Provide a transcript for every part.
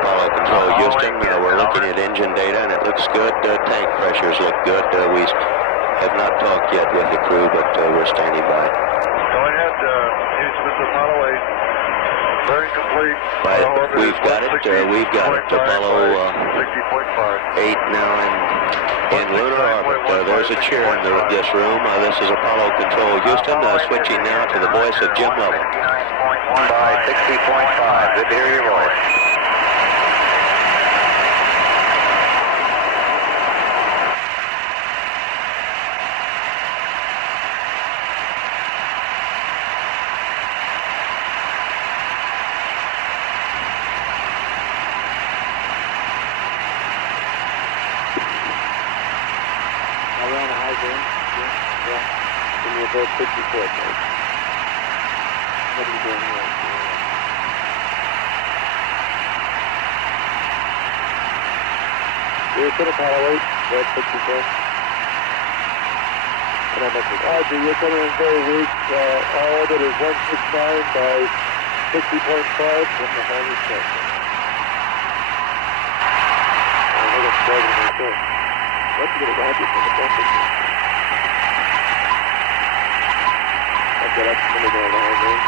Apollo Control, Houston. We're looking at engine data, and it looks good. Tank pressures look good. We have not talked yet with the crew, but we're standing by. Go ahead, Houston, Apollo 8. Very complete. Right, we've got it. We've got it. Apollo 8 now in lunar orbit. There's a cheer in this room. This is Apollo Control, Houston. Switching now to the voice of Jim Lovell. By 60.5. Good to hear your voice. About 54, right? What are you doing here? Houston, Apollo 8, about 54. Roger, you're coming in very weak. Our orbit is 169 by 60.5 from the Harvey sector. I think it's driving myself. Let's get a roger from the bumper. Get up to the middle of the highway.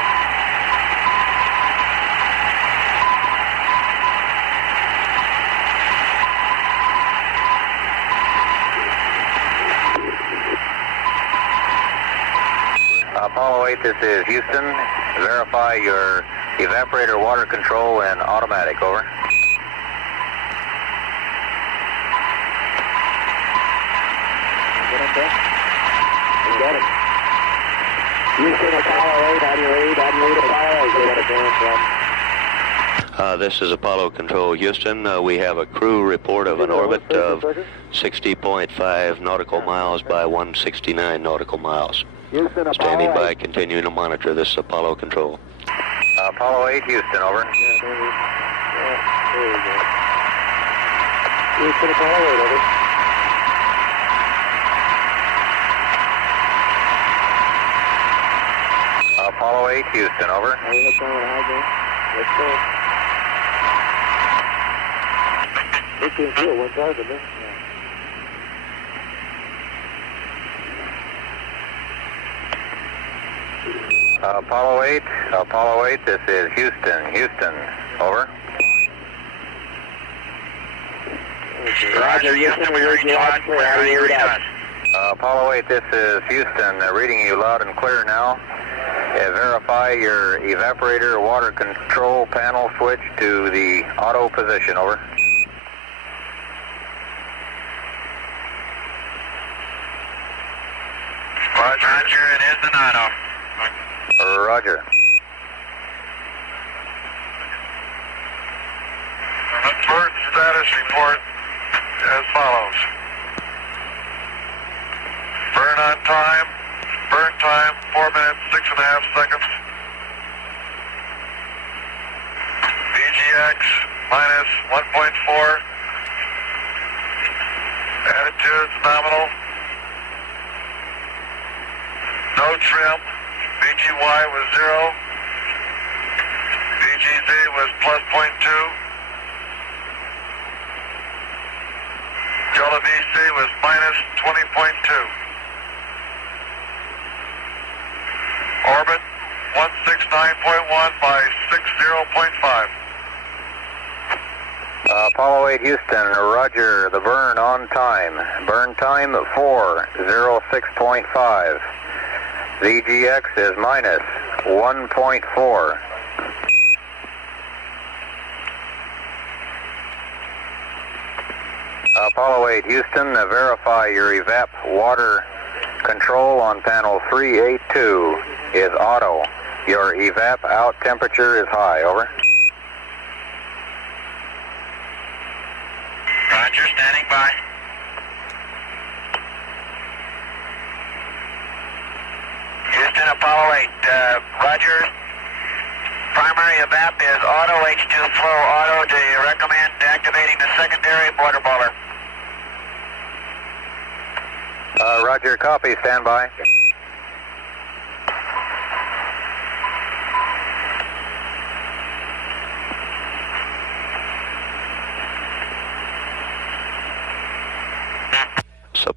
Apollo 8, this is Houston. Verify your evaporator water control and automatic, over. Get up there. You got it. Houston, Apollo 8, on your lead, Apollo, is what it's from. This is Apollo Control, Houston. We have a crew report of an orbit of 60.5 nautical miles by 169 nautical miles. Houston, Standing by, continuing to monitor. This is Apollo Control. Apollo 8, Houston, over. Yeah, there we go. Houston, Apollo 8, over. Apollo 8, Houston, over. Let's go. We can't feel one target, man. Apollo 8, this is Houston, over. Roger, Houston, we heard you loud and clear. How do you read us? Apollo 8, this is Houston, reading you loud and clear now. Verify your evaporator water control panel switch to the auto position, over. Roger, it is an auto. Roger. Burn status report as follows. Burn on time. Burn time, 4 minutes, 6.5 seconds. VGX minus 1.4. Attitudes nominal. No trim. VGY was 0. VGZ was plus 0.2. Delta VC was minus 20.2. Orbit 169.1 by 60.5. Apollo 8, Houston, roger, the burn on time. Burn time 4:06.5. VGX is minus 1.4. Apollo 8, Houston, verify your evap water control on panel 382 is auto. Your evap out temperature is high, over. Roger, standing by. Houston, Apollo 8, roger. Primary evap is auto, H2 flow auto. Do you recommend activating the secondary border boiler? Roger, copy, stand by.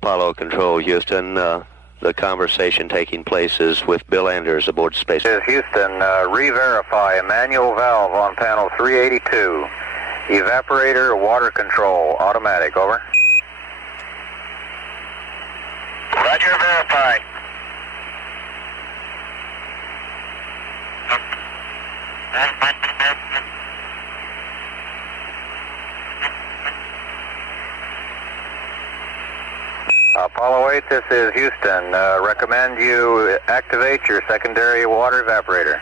Apollo Control, Houston. The conversation taking place is with Bill Anders aboard the space. This is Houston. Re-verify manual valve on panel 382. Evaporator water control, automatic, over. Roger, verified. Apollo 8, this is Houston. Recommend you activate your secondary water evaporator.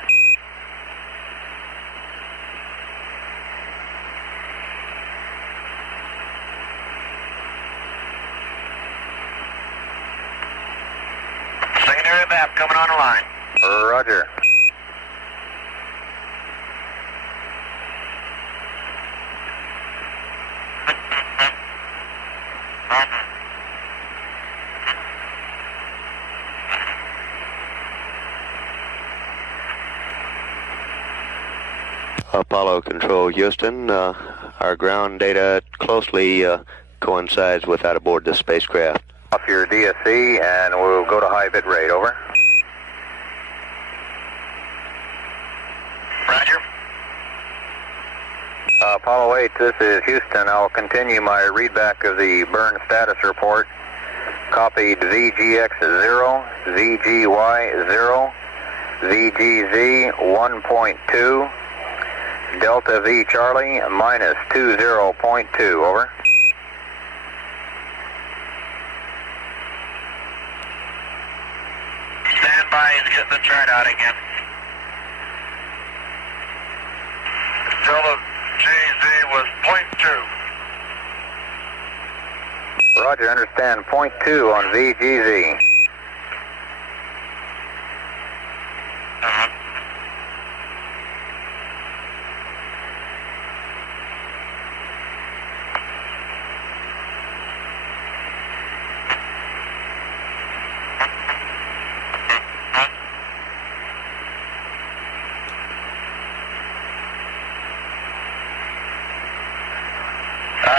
Secondary evap coming on the line. Roger. Apollo Control, Houston. Our ground data closely coincides with that aboard the spacecraft. Off your DSC and we'll go to high bit rate, over. Roger. Apollo 8, this is Houston. I'll continue my readback of the burn status report. Copied VGX0, VGY0, VGZ 1.2, Delta V Charlie minus 20.2, over. Stand by, he's getting the chart out again. Delta GZ was 0.2. Roger, understand, 0.2 on VGZ.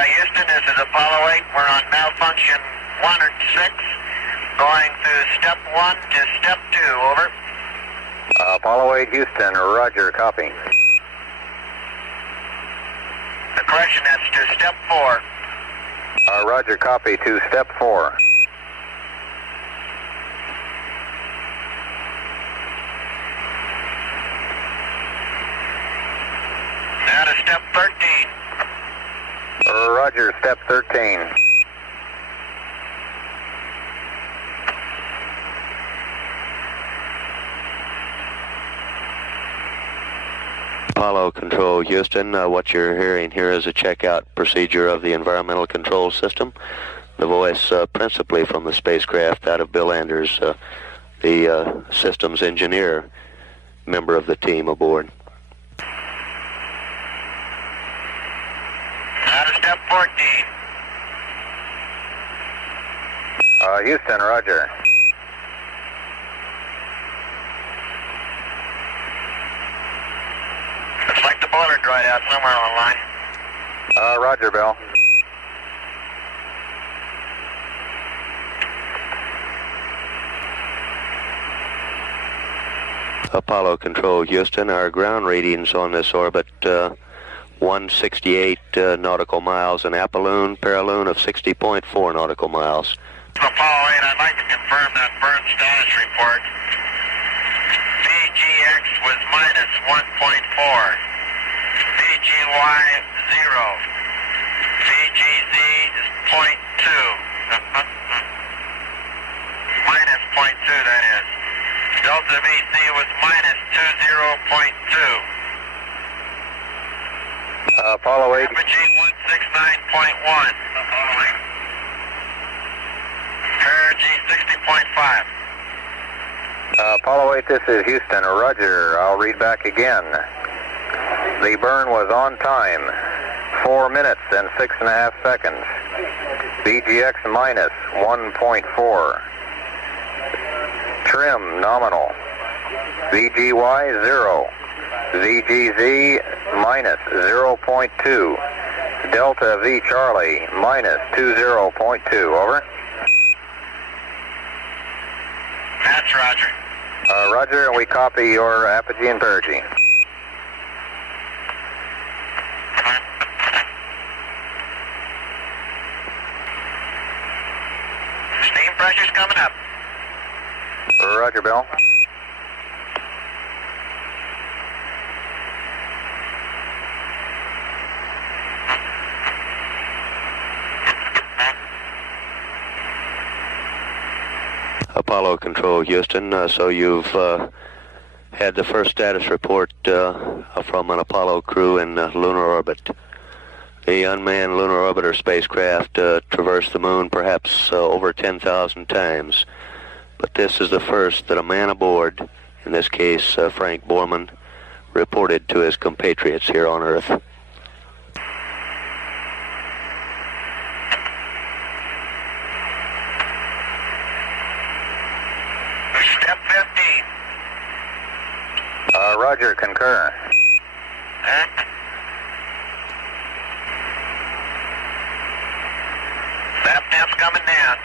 Houston, this is Apollo 8. We're on malfunction 1 or 6, going through step 1 to step 2, over. Apollo 8, Houston, roger, copy. Correction, that's to step 4. Roger, copy to step 4. Now to step 13. Roger, step 13. Apollo Control, Houston. What you're hearing here is a checkout procedure of the environmental control system. The voice principally from the spacecraft out of Bill Anders, the systems engineer, member of the team aboard. Now to step 14. Houston, roger. Looks like the boiler dried out somewhere on the line. Roger, Bill. Apollo Control, Houston. Our ground readings on this orbit, 168 nautical miles, an apoloon, paraloon of 60.4 nautical miles. Apollo 8, I'd like to confirm that burn status report. VGX was minus 1.4. VGY 0. VGZ is 0.2. Minus 0.2, that is. Delta VC was minus 20.2. Apollo 8. Apogee 169.1. G 60.5. Apollo 8, this is Houston, roger. I'll read back again. The burn was on time, 4 minutes and 6.5 seconds. VGX minus 1.4. Trim nominal. VGY 0. VGZ minus 0.2. Delta V Charlie minus 20.2, over. That's Roger. Roger, and we copy your apogee and perigee. Steam pressure's coming up. Roger, Bill. Apollo Control, Houston. So you've had the first status report from an Apollo crew in lunar orbit. The unmanned lunar orbiter spacecraft traversed the moon perhaps over 10,000 times. But this is the first that a man aboard, in this case Frank Borman, reported to his compatriots here on Earth. Step 15. Roger, concur. Step 10's coming down.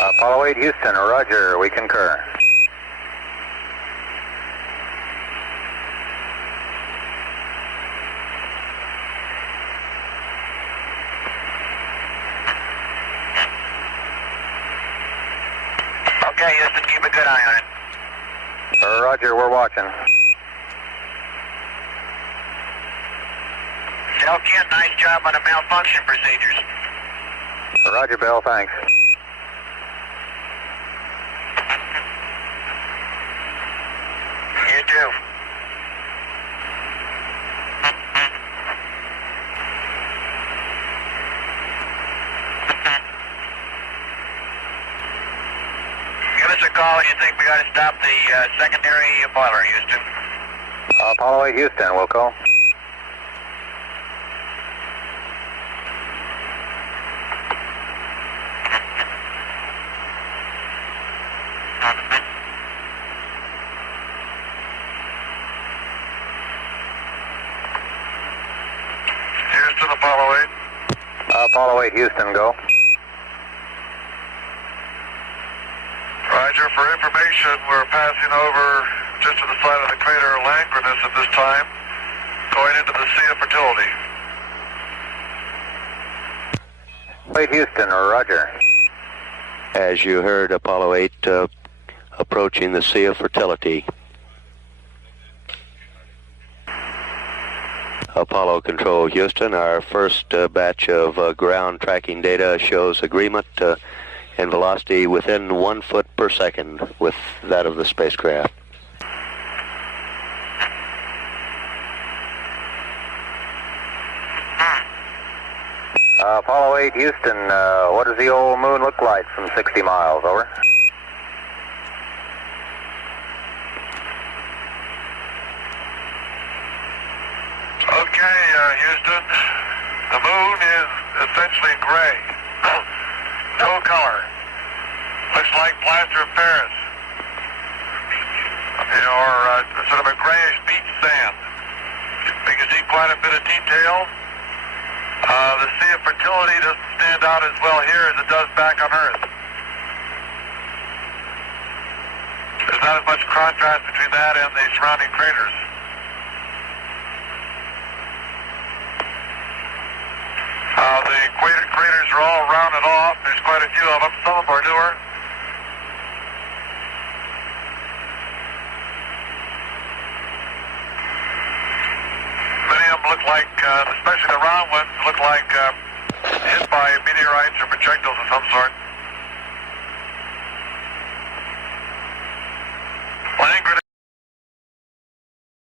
Apollo 8, Houston, Roger, we concur. Okay, Houston, keep a good eye on it. Roger, we're watching. Tell Kent, nice job on the malfunction procedures. Roger, Bill, thanks. You too. Give us a call when you think we got to stop the secondary boiler, Houston. Apollo 8, Houston, we'll call. Houston, Apollo 8. Apollo 8, Houston, go. Roger, for information, we're passing over just to the side of the crater Langrenus at this time, going into the Sea of Fertility. 8, Houston, Roger. As you heard, Apollo 8 approaching the Sea of Fertility. Apollo Control, Houston, our first batch of ground tracking data shows agreement and velocity within 1 foot per second with that of the spacecraft. Apollo 8, Houston, what does the old moon look like from 60 miles, over? Okay, Houston, the moon is essentially gray. No color. Looks like plaster of Paris. Or sort of a grayish beach sand. We can see quite a bit of detail. The Sea of Fertility doesn't stand out as well here as it does back on Earth. There's not as much contrast between that and the surrounding craters. The craters are all rounded off. There's quite a few of them. Some of them are newer. Many of them look like, especially the round ones, look like hit by meteorites or projectiles of some sort.